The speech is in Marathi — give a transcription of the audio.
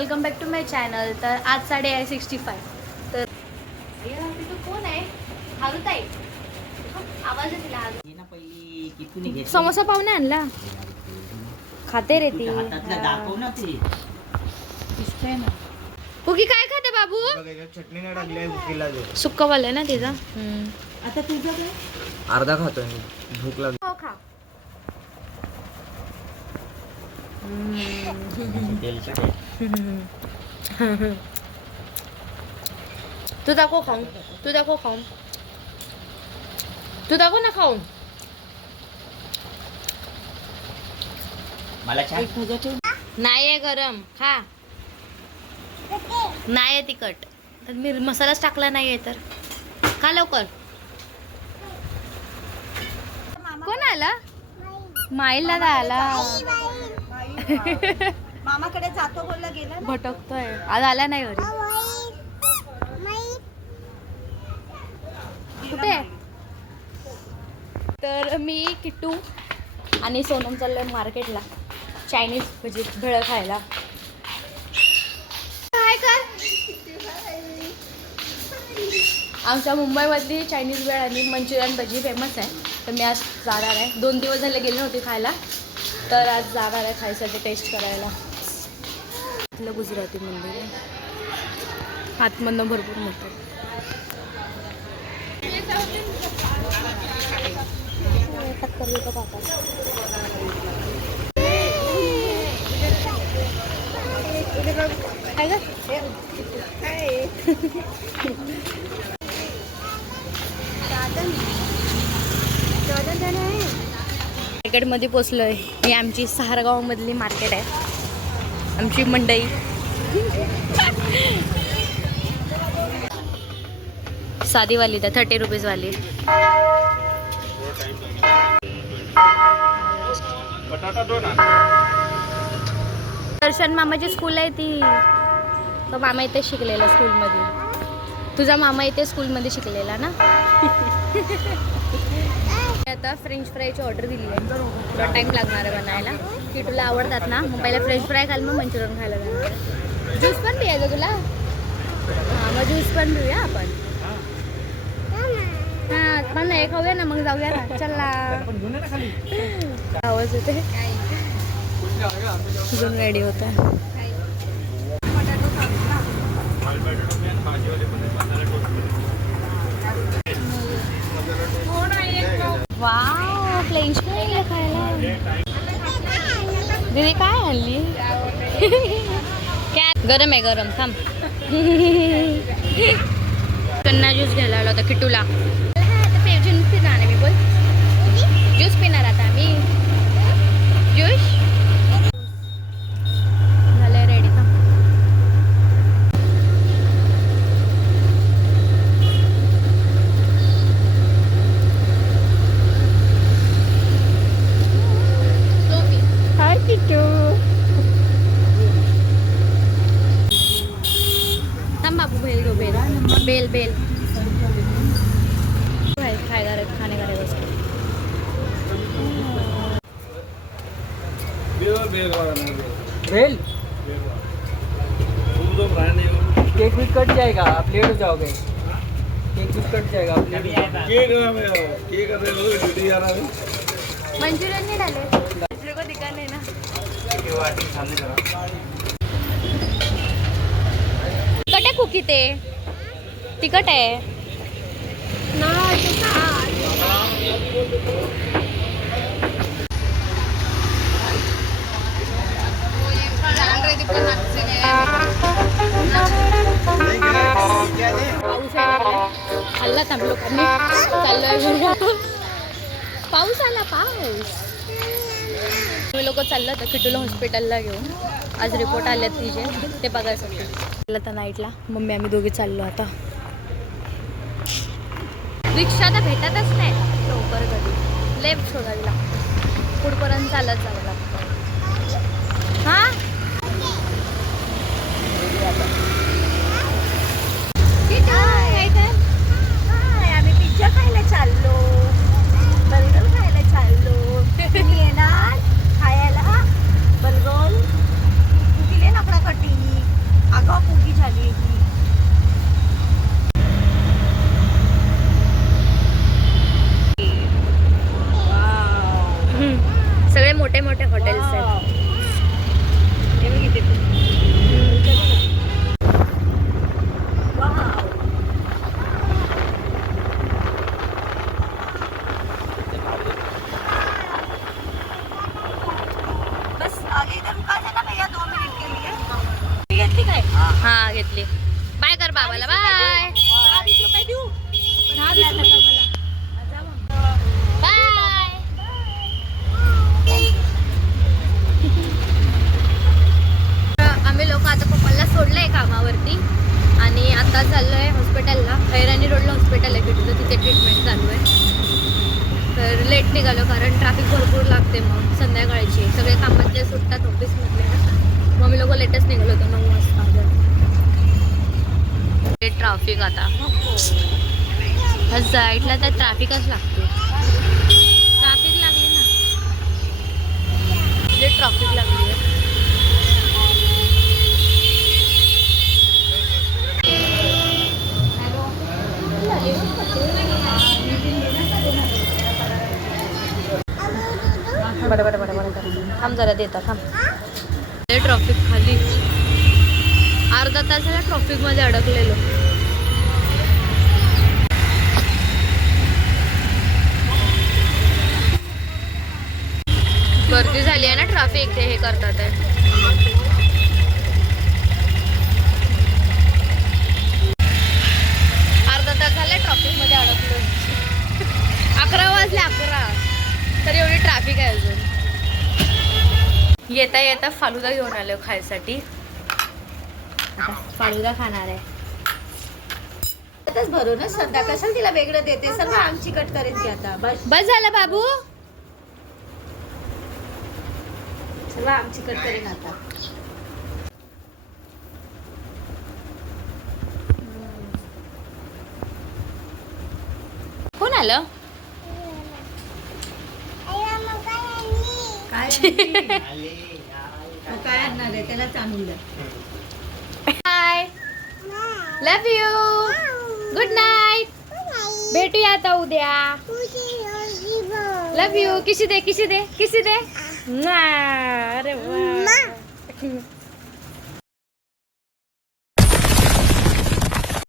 Welcome back to my channel. तर आज साडे आहे 65. तर कोण आहे? हारुताई आवाज येते ना. समोसा पावणे आणला खाते रे ती. कुकी काय खाते बाबू? चटणी नाही टाकली आहे सुक्कावाला आहे ना तिचा. आता तुझं काय? अर्धा खातोय मी, भूक लागली. हो खा. तू दाखव खाऊन. तू दाखव खाऊन. तू दाखव ना खाऊन. मला नाही आहे गरम. खा. नाही आहे तिखट. तर मी मसालाच टाकला नाहीये तर खा लवकर. कोण आला? माईला आला. मामाकडे जातो बोलला गेला ना. भटकतोय आज. आला नाही घरी. कुठे? तर मी किट्टू आणि सोनम चाललोय मार्केटला चायनीज भजी भेळ खायला. काय कर? आमच्या मुंबईमधली चायनीज भेळ आणि मंचुरियन भजी फेमस आहे. तर मी आज जाणार आहे. 2 दिवस झाले गेले नव्हते खायला, तर आज जाणार आहे खायसाठी, टेस्ट करायला. इथलं गुजराती मंदिर आहे. आतमधनं भरपूर मोठं. टक्कर येतं काका. काय गं? मार्केटमध्ये पोचलोय मी. आमची सहारगाव मधली मार्केट आहे. आमची मंडई. साधीवाली त्या 30 रुपीज वाली. दर्शन मामाची स्कूल आहे ती. तो मामा इथे शिकलेला स्कूलमध्ये. तुझा मामा इथे स्कूलमध्ये शिकलेला ना. आता फ्रेंच फ्रायची ऑर्डर दिली आहे. थोडा टाईम लागणार आहे बनायला. की तुला आवडतात ना, मग पहिला फ्रेंच फ्राय खाल, मग मंचुरियन खायला जाणार. ज्यूस पण पियायचं तुला? हां, मग ज्यूस पण पिऊया आपण. हां पण नाही खाऊया ना, मग जाऊया ना. चला. आवाज येते. अजून रेडी होत आहे. वाव, फ्रेंच फ्राय खायला. दीदी काय आणली? काय गरम आहे, गरम. थांब. कन्ना ज्यूस घ्यायला आला होता किटूला. ज्यूस पिणार आहे मी. बोल. ज्यूस पिणार आता मी. ज्यूस झालंय रेडी. का हाय किटू. थांब बाबू. भेल घेऊ. भेल बेल बेल खायला खाणे का वस्तू. भेल केक भी कट जाएगा, आप लेट हो जाओगे. केक भी कट जाएगा, आप लेट हो जाओगे. मंचुरियन नहीं डाले. दूसरे को दिखाने ना. तिखट आहे कुकी. ते तिखट आहे ना. पाऊस आला थांब लोकांनी. चाललोय. पाऊस आला. पाऊस. तुम्ही लोक चाललं तर किटूला हॉस्पिटलला घेऊन. आज रिपोर्ट आलेत तिचे, ते बघायसाठी. तर नाईटला मम्मी आम्ही दोघे चाललो आता. रिक्षा तर भेटतच नाही लवकर. कधी लेफ्ट शोधावी लागते. पुढपर्यंत चालत जावं लागतं. हां आम्ही पिझ्झा खायला चाललो, बर्गर खायला चाललो. तुम्ही येणार खायला बर्गर? तू दिले ना कटी. मोठे मोठे हॉटेल्स आहेत. हे बघ इथे. वाव. बस आगे इधर रुका देना भैया 2 मिनट के लिए. मी घेतली काय? हा घेतली. बाय कर बाबाला बाय. 20 रुपये देऊ. 20 रुपये मला. जा मग. बाय. आम्ही लोक आता पप्पाला सोडलंय कामावरती आणि आता चाललोय हॉस्पिटलला. खैरानी रोडला हॉस्पिटल आहे तिथं, तिथे ट्रीटमेंट चालू आहे. तर लेट निघालो कारण ट्रॅफिक भरपूर लागते. मग संध्याकाळची सगळे कामातले सुटतात ऑफिसमधले ना, मग आम्ही लोक लेटच निघालो होतो 9 वाजता. ट्रॅफिक आता साईडला तर ट्रॅफिकच लागते. ट्रॅफिक लागली ना, ट्रॅफिक लागली आहे. थांब जरा देता थांब. ट्रॅफिक खाली अर्धा तासाला ट्रॅफिक मध्ये अडकलेलो. गर्दी झाली आहे ना, ट्रॅफिक ते हे करतात आहे. अर्धा तास झाला ट्रॅफिक मध्ये अडकलो. 11 वाजले 11 तर एवढी ट्रॅफिक आहे अजून. येता येता फालुदा घेऊन आलो खायसाठी. फालुदा खाणार आहे. आताच भरू ना संध्या कशाला तिला वेगळं देते. सर्व आमची कट करेन ती आता. बस बस झालं बाबू. सर्व आमची कट करेन आता. कोण आलं? काय आणणार आहे त्यालाच आणून द्या. Bye. Love you. Good night. भेटूया आता उद्या. Love you. किशी दे किशी दे किशी दे. अरे वा.